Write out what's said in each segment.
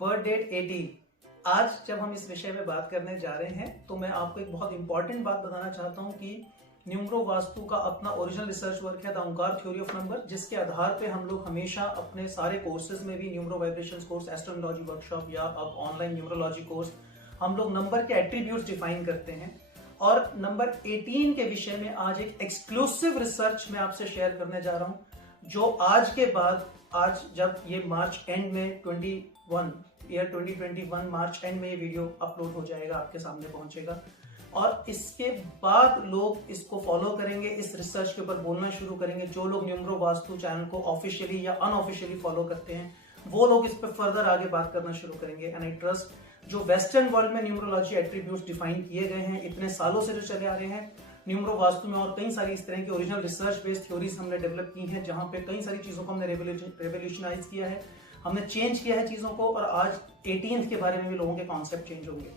Birth date 18। आज जब हम इस विषय में बात करने जा रहे हैं तो मैं आपको एक बहुत इंपॉर्टेंट बात बताना चाहता हूं कि न्यूमरो वास्तु का अपना ओरिजिनल रिसर्च वर्क है the Omkar theory of number, जिसके आधार पे हम लोग हमेशा अपने सारे कोर्सेज में भी न्यूमरो वाइब्रेशंस कोर्स, एस्ट्रोनोलॉजी वर्कशॉप या अब ऑनलाइन न्यूमरोलॉजी कोर्स हम लोग नंबर के एट्रीब्यूट्स डिफाइन करते हैं। और नंबर 18 के विषय में आज एक एक्सक्लूसिव रिसर्च मैं आपसे शेयर करने जा रहा हूं, जो आज के बाद, आज जब ये मार्च एंड में 2021 मार्च एंड में ये वीडियो अपलोड हो जाएगा, आपके सामने पहुंचेगा और इसके बाद लोग इसको फॉलो करेंगे, इस रिसर्च के ऊपर बोलना शुरू करेंगे। जो लोग न्यूमरो वास्तु चैनल को ऑफिशियली या अनऑफिशियली फॉलो करते हैं वो लोग इस पर फर्दर आगे बात करना शुरू करेंगे। एंड आई ट्रस्ट जो वेस्टर्न वर्ल्ड में न्यूमरोलॉजी एट्रीब्यूट्स डिफाइन किए गए हैं इतने सालों से जो चले आ रहे हैं, न्यूमरो वास्तु में और कई सारी इस तरह की ओरिजिनल रिसर्च बेस्ड थ्योरीज हमने डेवलप की हैं, जहां पे कई सारी चीजों को हमने रेवोल्यूशनाइज किया है, हमने चेंज किया है चीजों को, और आज 18th के बारे में भी लोगों के कॉन्सेप्ट चेंज होंगे।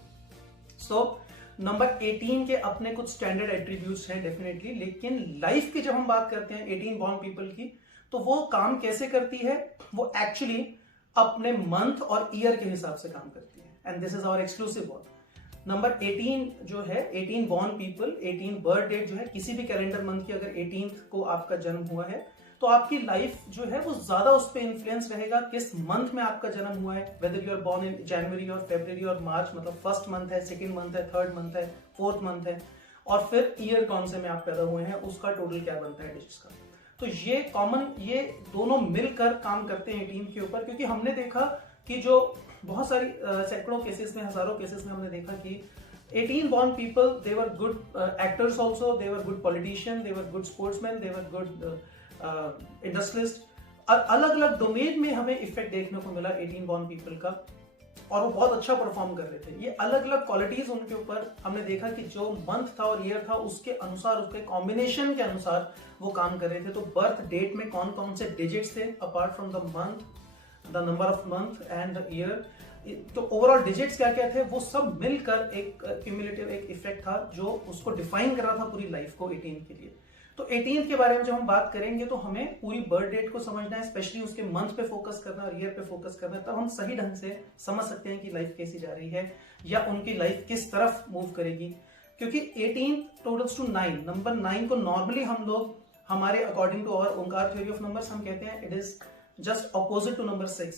सो नंबर 18 के अपने कुछ स्टैंडर्ड एट्रीब्यूट्स हैं डेफिनेटली, लेकिन लाइफ की जब हम बात करते हैं 18 बॉर्न पीपल की, तो वो काम कैसे करती है? वो एक्चुअली अपने मंथ और ईयर के हिसाब से काम करती है। And this is our exclusive one. Number 18 जो है, 18 बॉर्न पीपल, 18 बर्थ डेट जो है, किसी भी कैलेंडर मंथ की अगर 18th को आपका जन्म हुआ है तो आपकी लाइफ जो है वो ज्यादा उस पर इन्फ्लुएंस रहेगा किस मंथ में आपका जन्म हुआ है। Whether you are born in January और फरवरी और मार्च, मतलब फर्स्ट मंथ है, सेकंड मंथ है, थर्ड मंथ है, फोर्थ मंथ है, और फिर ईयर कौन से में आप पैदा हुए हैं, उसका टोटल क्या बनता है डिजिट्स का। तो ये कॉमन, ये दोनों मिलकर काम करते हैं 18 के ऊपर, क्योंकि हमने देखा कि जो बहुत सारी सैकड़ों केसेस में, हजारों केसेस में हमने देखा कि 18 born people, they were good actors also, they were good politician, they were good sportsmen, they were good industrialist। और अलग अलग डोमेन में हमें इफेक्ट देखने को मिला 18 born people का, और वो बहुत अच्छा परफॉर्म कर रहे थे। ये अलग अलग क्वालिटीज उनके ऊपर हमने देखा कि जो मंथ था और ईयर था उसके अनुसार, उसके कॉम्बिनेशन के अनुसार वो काम कर रहे थे। तो बर्थ डेट में कौन कौन से डिजिट्स थे apart from the month, the number of month and the year, तो ओवरऑल डिजिट्स क्या क्या थे, वो सब मिलकर एक क्यूमुलेटिव एक इफेक्ट था जो उसको डिफाइन कर रहा था पूरी लाइफ को 18 के लिए। तो 18 के बारे में जब हम बात करेंगे तो हमें पूरी बर्थ डेट को समझना है, स्पेशली उसके मंथ पे फोकस करना और ईयर पे फोकस करना है, तब हम सही ढंग से समझ सकते हैं कि लाइफ कैसी जा रही है या उनकी लाइफ किस तरफ मूव करेगी। क्योंकि 18 टोटल्स टू 9, नंबर 9 को नॉर्मली हम लोग हमारे according to our Omkar theory of numbers हम कहते हैं it is just opposite to number 6,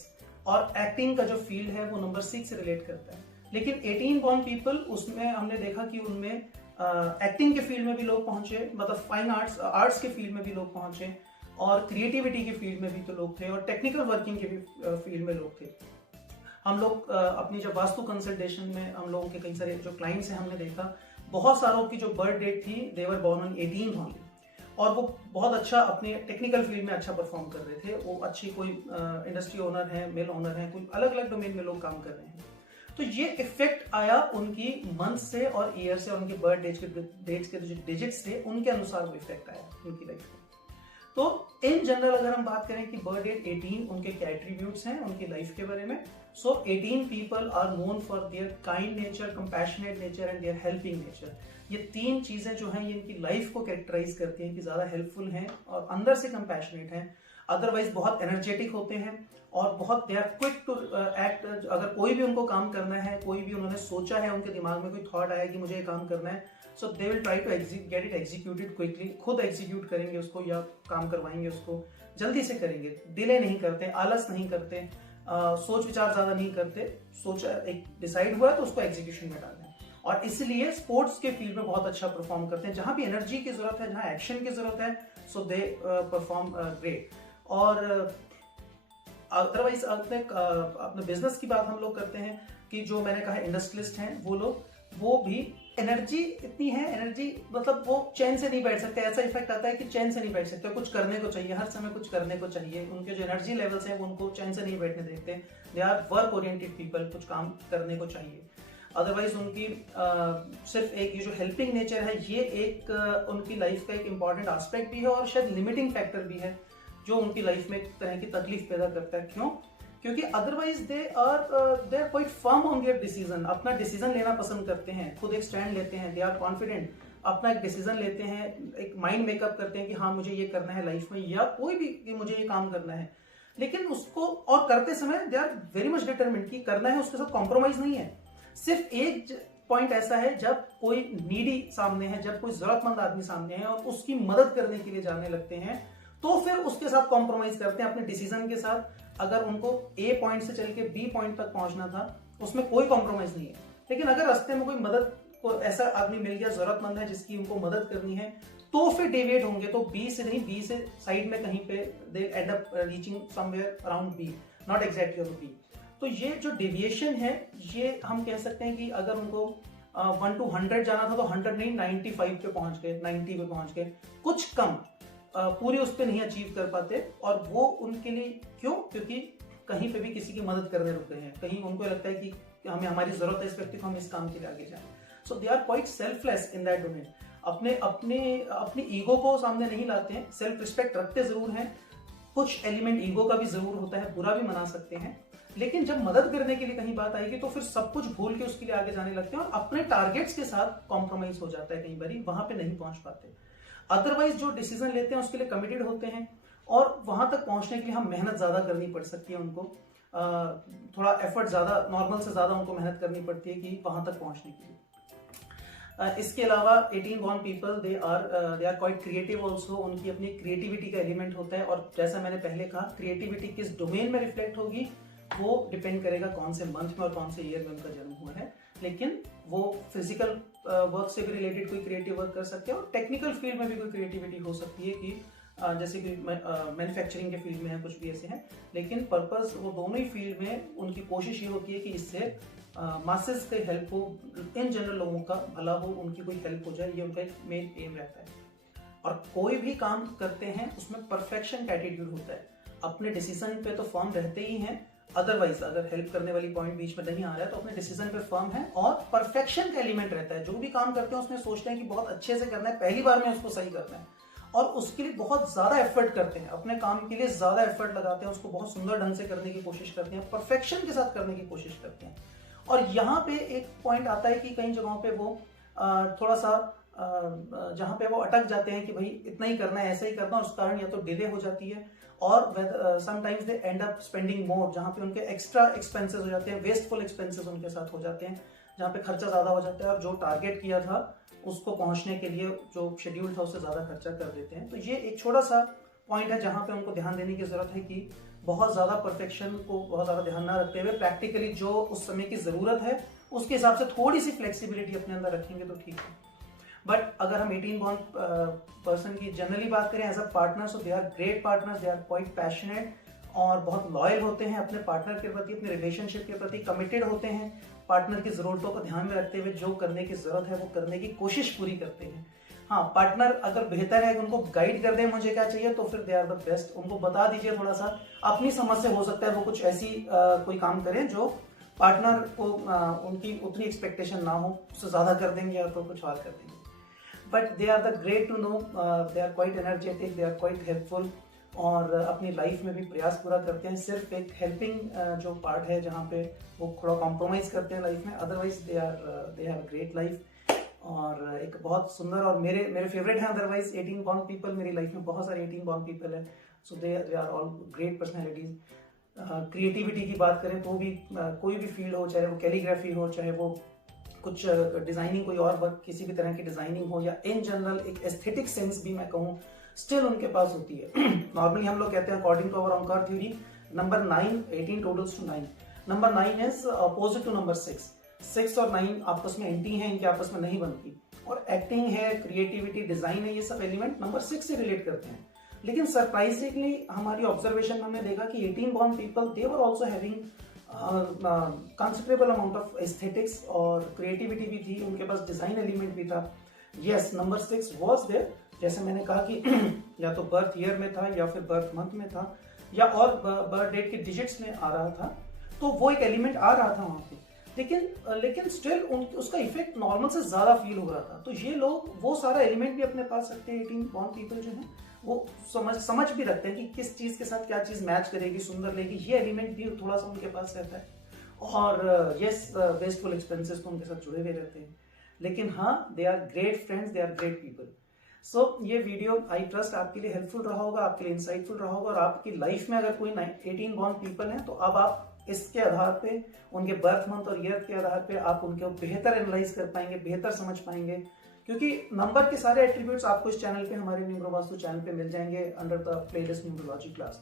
और एक्टिंग का जो फील्ड है वो नंबर 6 से रिलेट करता है। लेकिन 18 बॉर्न पीपल, उसमें हमने देखा कि उनमें एक्टिंग के फील्ड में भी लोग पहुंचे, मतलब फाइन आर्ट्स के फील्ड में भी लोग पहुंचे, और क्रिएटिविटी के फील्ड में भी तो लोग थे, और टेक्निकल वर्किंग के भी फील्ड में लोग थे। हम लोग अपनी जब वास्तु कंसल्टेशन में हम लोगों के कई सारे जो क्लाइंट्स हैं हमने देखा बहुत सारों की जो बर्थ डेट थी दे वर बॉर्न ऑन 18 ओनली, और वो बहुत अच्छा अपने टेक्निकल फील्ड में अच्छा परफॉर्म कर रहे थे। वो अच्छी कोई इंडस्ट्री ओनर है, मिल ओनर है, कोई अलग अलग डोमेन में लोग काम कर रहे हैं। तो ये इफेक्ट आया उनकी मंथ से और ईयर से, और उनके बर्थ डेट्स के जो डिजिट्स थे उनके अनुसार वो इफेक्ट आया उनकी लाइफ में। तो इन जनरल अगर हम बात करें कि बर्थ डेट 18 उनके क्या एट्रीब्यूट्स हैं उनकी लाइफ के बारे में, so 18 people are known for their kind nature, compassionate nature and their helping nature. ये तीन चीजें जो हैं ये इनकी लाइफ को कैरेक्टराइज करती हैं कि ज्यादा हेल्पफुल हैं और अंदर से कंपैशनेट हैं, अदरवाइज बहुत एनर्जेटिक होते हैं और बहुत they are quick to act. अगर कोई भी उनको काम करना है, कोई भी उन्होंने सोचा है, उनके दिमाग में कोई थॉट आया कि मुझे ये काम करना है, so they will try to get it executed quickly, खुद एग्जीक्यूट करेंगे उसको या काम करवाएंगे उसको, जल्दी से करेंगे, डिले नहीं करते, आलस नहीं करते, सोच विचार ज्यादा नहीं करते, सोच एक डिसाइड हुआ तो उसको एग्जीक्यूशन में डालना है। और इसलिए स्पोर्ट्स के फील्ड में बहुत अच्छा परफॉर्म करते हैं, जहां भी एनर्जी की जरूरत है, जहां एक्शन की जरूरत है, सो दे परफॉर्म ग्रेट। और अदरवाइज अपने बिजनेस की बात हम लोग करते हैं कि जो मैंने कहा इंडस्ट्रियलिस्ट हैं वो लोग, वो भी एनर्जी इतनी है, एनर्जी मतलब वो चैन से नहीं बैठ सकते, ऐसा इफेक्ट आता है कि चैन से नहीं बैठ सकते, कुछ करने को चाहिए, हर समय कुछ करने को चाहिए। उनके जो एनर्जी लेवल्स हैं वो उनको चैन से नहीं बैठने देते। They are work oriented people, कुछ काम करने को चाहिए। अदरवाइज उनकी सिर्फ एक ये जो हेल्पिंग नेचर है ये एक उनकी लाइफ का एक इंपॉर्टेंट एस्पेक्ट भी है और शायद लिमिटिंग फैक्टर भी है जो उनकी लाइफ में एक तरह की तकलीफ पैदा करता है। क्यों? क्योंकि otherwise they are quite firm on their decision, अपना डिसीजन लेना पसंद करते हैं, खुद एक स्टैंड लेते हैं, दे आर कॉन्फिडेंट, अपना एक डिसीजन लेते हैं, एक माइंड मेकअप करते हैं कि हाँ मुझे ये करना है लाइफ में, या कोई भी कि मुझे ये काम करना है। लेकिन उसको और करते समय they are very much determined कि करना है, उसके साथ कॉम्प्रोमाइज नहीं है। सिर्फ एक पॉइंट ऐसा है जब कोई नीडी सामने है, जब कोई जरूरतमंद आदमी सामने है और उसकी मदद करने के लिए जाने लगते हैं, तो फिर उसके साथ कॉम्प्रोमाइज करते हैं अपने डिसीजन के साथ। अगर उनको ए पॉइंट से चल के बी पॉइंट तक पहुंचना था, उसमें कोई कॉम्प्रोमाइज नहीं है। लेकिन अगर रास्ते में कोई मदद को ऐसा आदमी मिल गया, जरूरतमंद है जिसकी उनको मदद करनी है, तो फिर डेविएट होंगे, तो बी से नहीं, बी से साइड में कहीं पे they end up reaching somewhere around B, not exactly on B. तो ये जो डेविएशन है, ये हम कह सकते हैं कि अगर उनको 1 to 100 जाना था तो 100 नहीं 95 पे पहुंच गए, 90 पे पहुंच गए, कुछ कम पूरी उस पर नहीं अचीव कर पाते। और वो उनके लिए क्यों? क्योंकि कहीं पे भी किसी की मदद करने रुक गए हैं, कहीं उनको लगता है कि हमें हमारी जरूरत है इस व्यक्ति को, हम इस काम के लिए आगे जाएं। So they are quite selfless in that domain. अपने ईगो को सामने नहीं लाते हैं, सेल्फ रिस्पेक्ट रखते जरूर हैं, कुछ एलिमेंट ईगो का भी जरूर होता है, बुरा भी मना सकते हैं, लेकिन जब मदद करने के लिए कहीं बात आएगी तो फिर सब कुछ भूल के उसके लिए आगे जाने लगते हैं और अपने टारगेट्स के साथ कॉम्प्रोमाइज हो जाता है, कई बार वहां पे नहीं पहुंच पाते। अदरवाइज जो डिसीजन लेते हैं उसके लिए कमिटेड होते हैं और वहां तक पहुंचने के लिए हम मेहनत ज्यादा करनी पड़ सकती है उनको, थोड़ा एफर्ट ज्यादा, नॉर्मल से ज्यादा उनको मेहनत करनी पड़ती है कि वहां तक पहुंचने के लिए। इसके अलावा 18 born people they are quite creative also. उनकी अपनी क्रिएटिविटी का एलिमेंट होता है और जैसा मैंने पहले कहा, क्रिएटिविटी किस डोमेन में रिफ्लेक्ट होगी वो डिपेंड करेगा कौन से मंथ में और कौन से ईयर में उनका जन्म हुआ है। लेकिन वो फिजिकल वर्क से भी रिलेटेड कोई क्रिएटिव वर्क कर सकते हैं और टेक्निकल फील्ड में भी कोई क्रिएटिविटी हो सकती है कि जैसे कि मैन्युफैक्चरिंग के फील्ड में है, कुछ भी ऐसे हैं। लेकिन पर्पस वो दोनों ही फील्ड में उनकी कोशिश ये होती है कि इससे मासेस के हेल्प हो, इन जनरल लोगों का भला हो, उनकी कोई हेल्प हो जाए, ये उनका एक मेन एम रहता है। और कोई भी काम करते हैं उसमें परफेक्शन का एटीट्यूड होता है। अपने डिसीजन पे तो फर्म रहते ही हैं, अदरवाइज अगर हेल्प करने वाली पॉइंट बीच में नहीं आ रहा है तो अपने डिसीजन पे फर्म है और परफेक्शन का एलिमेंट रहता है। जो भी काम करते हैं उसमें सोचते हैं कि बहुत अच्छे से करना है, पहली बार में उसको सही करना है और उसके लिए बहुत ज्यादा एफर्ट करते हैं, अपने काम के लिए ज्यादा एफर्ट लगाते हैं, उसको बहुत सुंदर ढंग से करने की कोशिश करते हैं, परफेक्शन के साथ करने की कोशिश करते हैं। और यहाँ पे एक पॉइंट आता है कि कई जगहों पे वो थोड़ा सा जहाँ पे वो अटक जाते हैं कि भाई इतना ही करना है, ऐसा ही करना, और उस कारण या तो डिले हो जाती है और sometimes they end up spending more, जहाँ पे उनके एक्स्ट्रा एक्सपेंसेस हो जाते हैं, वेस्टफुल एक्सपेंसेस उनके साथ हो जाते हैं, जहाँ पे खर्चा ज्यादा हो जाता है और जो टारगेट किया था उसको पहुंचने के लिए जो शेड्यूल था उससे ज्यादा खर्चा कर देते हैं। तो ये एक छोटा सा पॉइंट है जहाँ पे उनको ध्यान देने की जरूरत है कि बहुत ज्यादा परफेक्शन को बहुत ज्यादा ध्यान ना रखते हुए प्रैक्टिकली जो उस समय की जरूरत है उसके हिसाब से थोड़ी सी फ्लेक्सिबिलिटी अपने अंदर रखेंगे तो ठीक है। बट अगर हम 18 born पर्सन की जनरली बात करें as a partner, so they are great partners, they are quite passionate और बहुत लॉयल होते हैं अपने पार्टनर के प्रति, अपने रिलेशनशिप के प्रति कमिटेड होते हैं, पार्टनर की जरूरतों को ध्यान में रखते हुए जो करने की जरूरत है वो करने की कोशिश पूरी करते हैं। हाँ, पार्टनर अगर बेहतर है, उनको गाइड कर दे मुझे क्या चाहिए, तो फिर दे आर द बेस्ट। उनको बता दीजिए थोड़ा सा, अपनी समझ से हो सकता है वो कुछ ऐसी कोई काम करें जो पार्टनर को उनकी उतनी एक्सपेक्टेशन ना हो, उससे ज्यादा कर देंगे या तो कुछ और कर देंगे। But they are the great to know, they are quite energetic, they are quite helpful और अपनी लाइफ में भी प्रयास पूरा करते हैं। सिर्फ एक हेल्पिंग जो पार्ट है जहाँ पे वो थोड़ा कॉम्प्रोमाइज करते हैं लाइफ में, otherwise they have great life. और एक बहुत सुंदर और मेरे फेवरेट हैं अदरवाइज 18 born पीपल। मेरी लाइफ में बहुत सारे 18 born पीपल है, so they are all great personalities. Creativity की बात करें तो भी कोई भी फील्ड हो, चाहे वो कैलीग्राफी हो, चाहे वो कुछ डिजाइनिंग, कोई और वर्क, किसी भी तरह की डिजाइनिंग हो, या इन जनरल एक एस्थेटिक सेंस भी मैं कहूँ स्टिल उनके पास होती है। नॉर्मली हम लोग कहते हैं according to our Omkar theory, number 9, 18 totals to 9, number 9 is opposite to number 6। 6 और 9 आपस में एंटी हैं, इनके आपस में नहीं बनती। और एक्टिंग है, क्रिएटिविटी, डिजाइन है, ये सब एलिमेंट नंबर 6 से रिलेट करते हैं। लेकिन सरप्राइजिंगली हमारी ऑब्जर्वेशन में हमने देखा कि 18 born people they were also having considerable amount of aesthetics और क्रिएटिविटी भी थी, उनके पास डिजाइन एलिमेंट भी था। यस, नंबर 6 वाज देयर, जैसे मैंने कहा कि या तो बर्थ ईयर में था या फिर बर्थ मंथ में था या और बर्थ डेट के डिजिट्स में आ रहा था, तो वो एक एलिमेंट आ रहा था वहां पे। लेकिन स्टिल उसका इफेक्ट नॉर्मल से ज्यादा फील हो रहा था। तो ये लोग वो सारा एलिमेंट भी अपने पास रखते हैं। 18 born पीपल जो है वो समझ भी रखते हैं कि किस चीज के साथ क्या चीज मैच करेगी, सुंदर लगेगी, ये एलिमेंट भी थोड़ा सा उनके पास रहता है। और यस, वेस्टफुल एक्सपेंसेस तो उनके साथ जुड़े हुए रहते हैं। लेकिन हाँ, they are great friends, they are great people. ये वीडियो आई ट्रस्ट आपके लिए हेल्पफुल रहा होगा, आपके लिए इंसाइटफुल रहा होगा, और आपकी लाइफ में अगर कोई 18 बॉर्न पीपल हैं तो अब आप इसके आधार पे, उनके बर्थ मंथ और ईयर के आधार पे आप उनको बेहतर एनालाइज कर पाएंगे, बेहतर समझ पाएंगे, क्योंकि नंबर के सारे एट्रीब्यूट्स आपको इस चैनल पे, हमारे न्यूमरो वास्तु चैनल पे मिल जाएंगे under the playlist numerology class.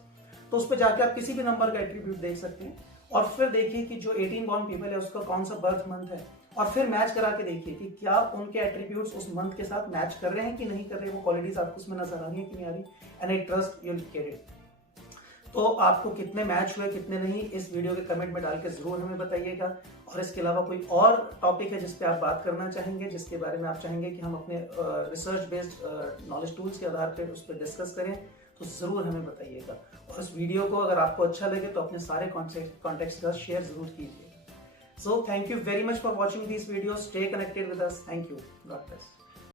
तो उस पर जाकर आप किसी भी नंबर का एट्रीब्यूट देख सकते हैं और फिर देखिए कि जो 18 बॉर्न पीपल है उसका कौन सा बर्थ मंथ है, और फिर मैच करा के देखिए कि क्या उनके एट्रीब्यूट्स उस मंथ के साथ मैच कर रहे हैं कि नहीं कर रहे, वो क्वालिटीज आपको उसमें नजर आ रही है कि नहीं आ रही, and I trust you will get it. तो आपको कितने मैच हुए कितने नहीं, इस वीडियो के कमेंट में डाल के जरूर हमें बताइएगा। और इसके अलावा कोई और टॉपिक है जिस पे आप बात करना चाहेंगे, जिसके बारे में आप चाहेंगे कि हम अपने रिसर्च बेस्ड नॉलेज टूल्स के आधार पर उस पर डिस्कस करें, तो जरूर हमें बताइएगा। और इस वीडियो को अगर आपको अच्छा लगे तो अपने सारे कॉन्टेक्ट्स के साथ शेयर जरूर कीजिएगा। So thank you very much for watching these videos. Stay connected with us. Thank you. God bless.